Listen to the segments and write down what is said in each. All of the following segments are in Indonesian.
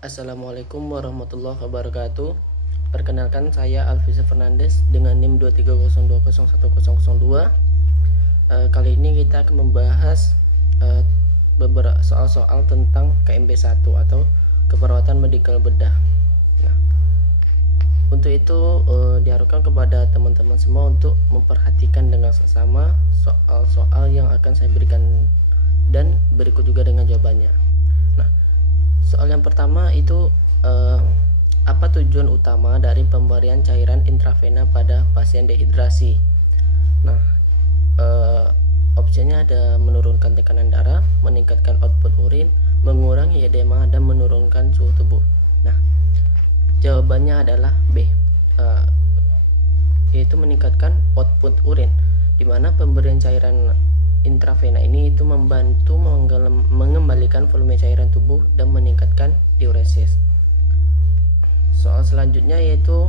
Assalamualaikum warahmatullahi wabarakatuh. Perkenalkan, saya Alvisa Fernandes dengan NIM 230201002. Kali ini kita akan membahas beberapa soal-soal tentang KMB1 atau keperawatan medikal bedah. Nah, untuk itu diharapkan kepada teman-teman semua untuk memperhatikan dengan seksama soal-soal yang akan saya berikan dan berikut juga dengan jawabannya. Nah, soal yang pertama itu apa tujuan utama dari pemberian cairan intravena pada pasien dehidrasi? Nah, opsinya ada menurunkan tekanan darah, meningkatkan output urin, mengurangi edema, dan menurunkan suhu tubuh. Nah, jawabannya adalah B, yaitu meningkatkan output urin, di mana pemberian cairan intravena ini itu membantu mengembalikan volume cairan tubuh dan meningkatkan diuresis. Soal selanjutnya yaitu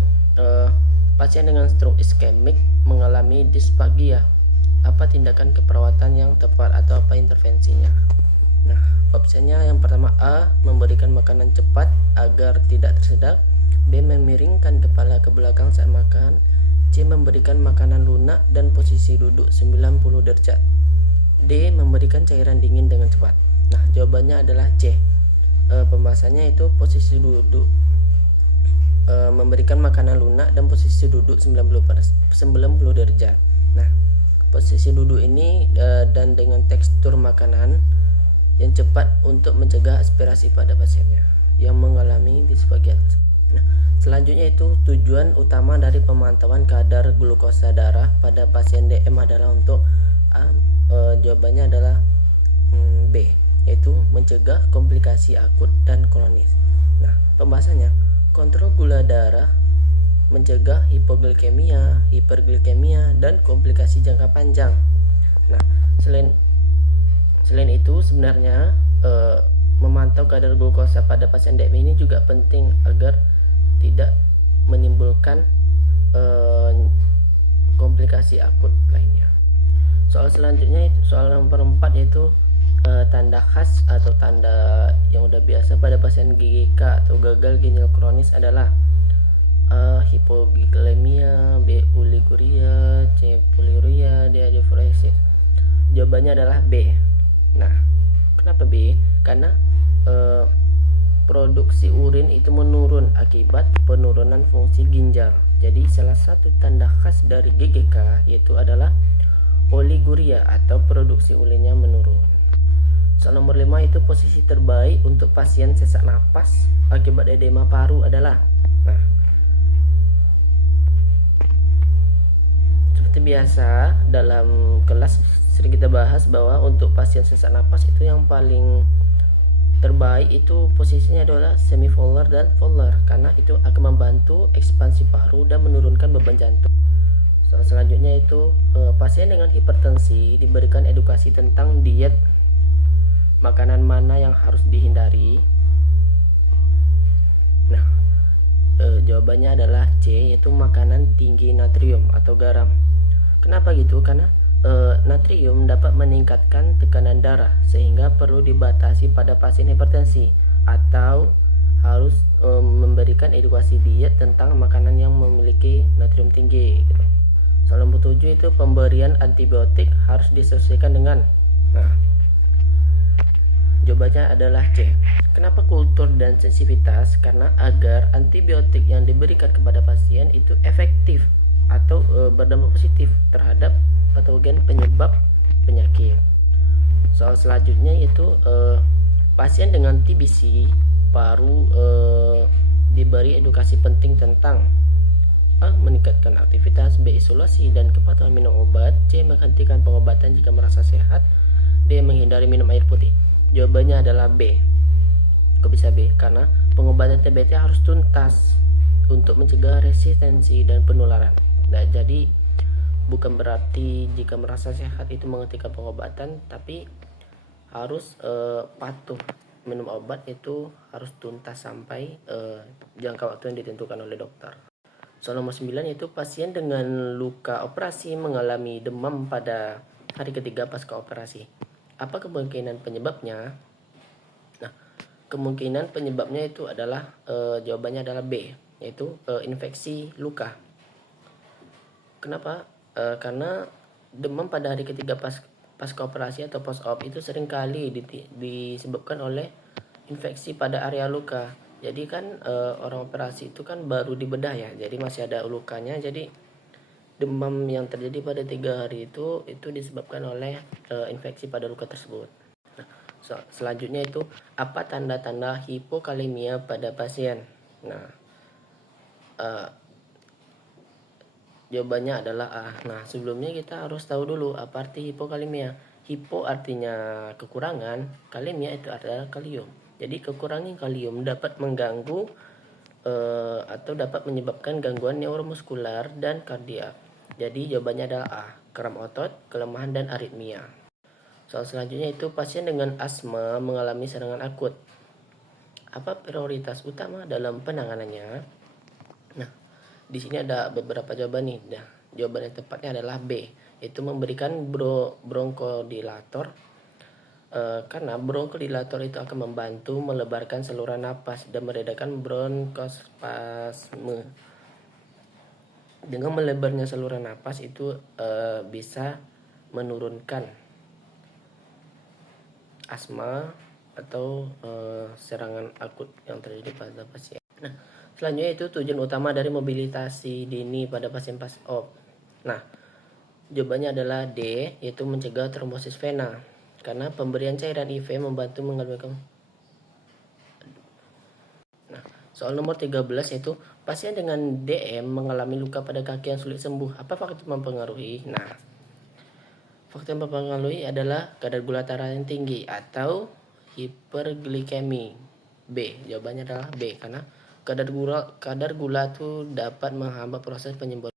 pasien dengan stroke iskemik mengalami disphagia. Apa tindakan keperawatan yang tepat atau apa intervensinya? Nah, opsinya yang pertama A, memberikan makanan cepat agar tidak tersedak. B, memiringkan kepala ke belakang saat makan. C, memberikan makanan lunak dan posisi duduk 90 derajat. D, memberikan cairan dingin dengan cepat. Nah, jawabannya adalah C. Pembahasannya itu posisi duduk, memberikan makanan lunak dan posisi duduk 90 derajat. Nah, posisi duduk ini dan dengan tekstur makanan yang cepat untuk mencegah aspirasi pada pasiennya yang mengalami disfagia. Nah, selanjutnya itu tujuan utama dari pemantauan kadar glukosa darah pada pasien DM adalah untuk jawabannya adalah B, yaitu mencegah komplikasi akut dan kronis. Nah, pembahasannya kontrol gula darah, mencegah hipoglikemia, hiperglikemia, dan komplikasi jangka panjang. Nah, selain itu sebenarnya memantau kadar glukosa pada pasien DM ini juga penting agar tidak menimbulkan komplikasi akut lainnya. Soal selanjutnya, soal nomor 4 yaitu tanda khas atau tanda yang udah biasa pada pasien GGK atau gagal ginjal kronis adalah hipoglikemia, B, oliguria, C, poliuria, D, diuresis. Jawabannya adalah B. Nah, kenapa B? Karena produksi urin itu menurun akibat penurunan fungsi ginjal. Jadi salah satu tanda khas dari GGK yaitu adalah oliguria atau produksi urinnya menurun. Soal nomor 5 itu posisi terbaik untuk pasien sesak napas akibat edema paru adalah, nah, seperti biasa dalam kelas sering kita bahas bahwa untuk pasien sesak napas itu yang paling terbaik itu posisinya adalah semi volar dan volar karena itu akan membantu ekspansi paru dan menurunkan beban jantung. Soal selanjutnya itu pasien dengan hipertensi diberikan edukasi tentang diet, makanan mana yang harus dihindari. Nah, jawabannya adalah C, yaitu makanan tinggi natrium atau garam. Kenapa gitu? Karena natrium dapat meningkatkan tekanan darah sehingga perlu dibatasi pada pasien hipertensi atau harus memberikan edukasi diet tentang makanan yang memiliki natrium tinggi gitu. Soal nomor 7 itu pemberian antibiotik harus disesuaikan dengan, nah, jawabannya adalah C. Kenapa kultur dan sensitivitas? Karena agar antibiotik yang diberikan kepada pasien itu efektif atau berdampak positif terhadap patogen penyebab penyakit. Soal selanjutnya yaitu pasien dengan TBC paru diberi edukasi penting tentang A, meningkatkan aktivitas, B, isolasi dan kepatuhan minum obat, C, menghentikan pengobatan jika merasa sehat, D, menghindari minum air putih. Jawabannya adalah B. Kok bisa B? Karena pengobatan TBC harus tuntas untuk mencegah resistensi dan penularan. Nah, jadi bukan berarti jika merasa sehat itu menghentikan pengobatan, tapi harus patuh minum obat itu harus tuntas sampai jangka waktu yang ditentukan oleh dokter. Soal nomor 9 yaitu pasien dengan luka operasi mengalami demam pada hari ketiga pasca operasi. Apa kemungkinan penyebabnya? Nah, kemungkinan penyebabnya itu adalah jawabannya adalah B, yaitu infeksi luka. Kenapa? Karena demam pada hari ketiga pasca operasi atau post op itu seringkali disebabkan oleh infeksi pada area luka. Jadi kan orang operasi itu kan baru dibedah ya, jadi masih ada lukanya. Jadi demam yang terjadi pada 3 hari itu disebabkan oleh infeksi pada luka tersebut. Nah, selanjutnya itu apa tanda-tanda hipokalemia pada pasien? Nah, jawabannya adalah A. Nah, sebelumnya kita harus tahu dulu apa arti hipokalemia. Hipo artinya kekurangan, kalemia itu adalah kalium. Jadi kekurangan kalium dapat mengganggu atau dapat menyebabkan gangguan neuromuskular dan kardiak. Jadi jawabannya adalah A, kram otot, kelemahan dan aritmia. Soal selanjutnya itu pasien dengan asma mengalami serangan akut. Apa prioritas utama dalam penanganannya? Nah, di sini ada beberapa jawaban nih. Nah, jawaban yang tepatnya adalah B, yaitu memberikan bronkodilator. Karena bronkodilator itu akan membantu melebarkan saluran napas dan meredakan bronkospasme. Dengan melebarnya saluran napas itu bisa menurunkan asma atau serangan akut yang terjadi pada pasien. Nah, selanjutnya itu tujuan utama dari mobilisasi dini pada pasien post op. Nah, jawabannya adalah D, yaitu mencegah trombosis vena. Karena pemberian cairan IV membantu mengalirkan. Nah, soal nomor 13 yaitu pasien dengan DM mengalami luka pada kaki yang sulit sembuh. Apa faktor mempengaruhi? Nah, faktor yang mempengaruhi adalah kadar gula darah yang tinggi atau hiperglikemi. B, jawabannya adalah B, karena kadar gula itu dapat menghambat proses penyembuhan.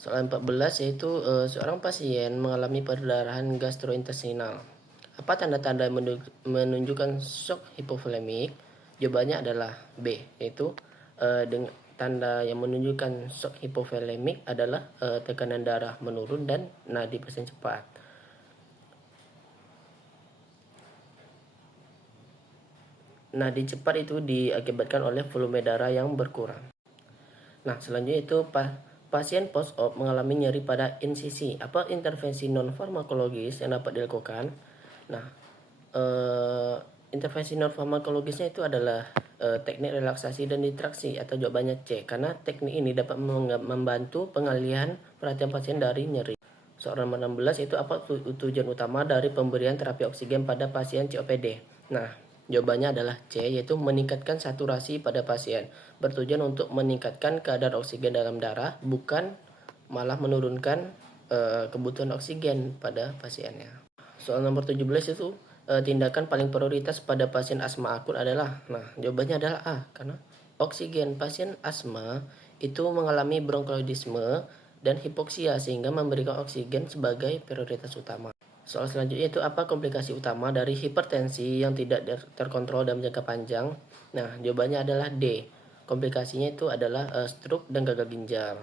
Soal 14 yaitu seorang pasien mengalami perdarahan gastrointestinal. Apa tanda-tanda menunjukkan shock hipovolemik? Jawabannya adalah B, yaitu dengan tanda yang menunjukkan shock hipovolemik adalah tekanan darah menurun dan nadi pasien cepat. Nadi cepat itu diakibatkan oleh volume darah yang berkurang. Nah, selanjutnya itu pasien post op mengalami nyeri pada insisi. Apa intervensi non farmakologis yang dapat dilakukan? Nah, intervensi non farmakologisnya itu adalah teknik relaksasi dan distraksi, atau jawabannya C, karena teknik ini dapat membantu pengalihan perhatian pasien dari nyeri. Soal nomor 16 itu apa tujuan utama dari pemberian terapi oksigen pada pasien COPD? Nah, jawabannya adalah C, yaitu meningkatkan saturasi pada pasien. Bertujuan untuk meningkatkan kadar oksigen dalam darah, bukan malah menurunkan kebutuhan oksigen pada pasiennya. Soal nomor 17 itu tindakan paling prioritas pada pasien asma akut adalah, nah jawabannya adalah A, karena oksigen. Pasien asma itu mengalami bronkoidisme dan hipoksia sehingga memberikan oksigen sebagai prioritas utama. Soal selanjutnya itu apa komplikasi utama dari hipertensi yang tidak terkontrol dalam jangka panjang? Nah, jawabannya adalah D. Komplikasinya itu adalah stroke dan gagal ginjal.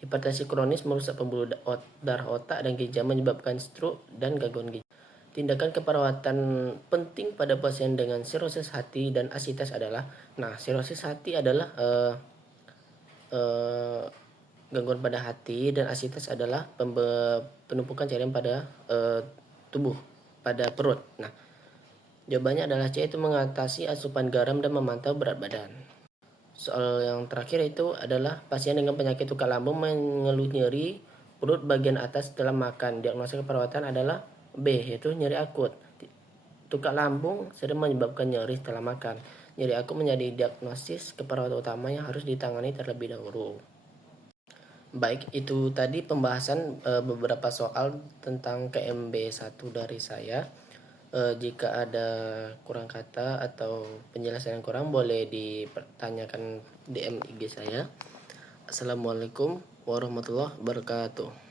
Hipertensi kronis merusak pembuluh darah otak dan ginjal, menyebabkan stroke dan gangguan ginjal. Tindakan keperawatan penting pada pasien dengan sirosis hati dan asites adalah, nah sirosis hati adalah gangguan pada hati, dan asites adalah penumpukan cairan pada tubuh, pada perut. Nah, jawabannya adalah C, itu mengatasi asupan garam dan memantau berat badan. Soal yang terakhir itu adalah pasien dengan penyakit tukar lambung mengeluh nyeri perut bagian atas setelah makan. Diagnosa keperawatan adalah B, yaitu nyeri akut. Tukar lambung sering menyebabkan nyeri setelah makan. Nyeri akut menjadi diagnosis keperawatan utama yang harus ditangani terlebih dahulu. Baik, itu tadi pembahasan beberapa soal tentang KMB 1 dari saya. Jika ada kurang kata atau penjelasan yang kurang, boleh dipertanyakan DM IG saya. Assalamualaikum warahmatullahi wabarakatuh.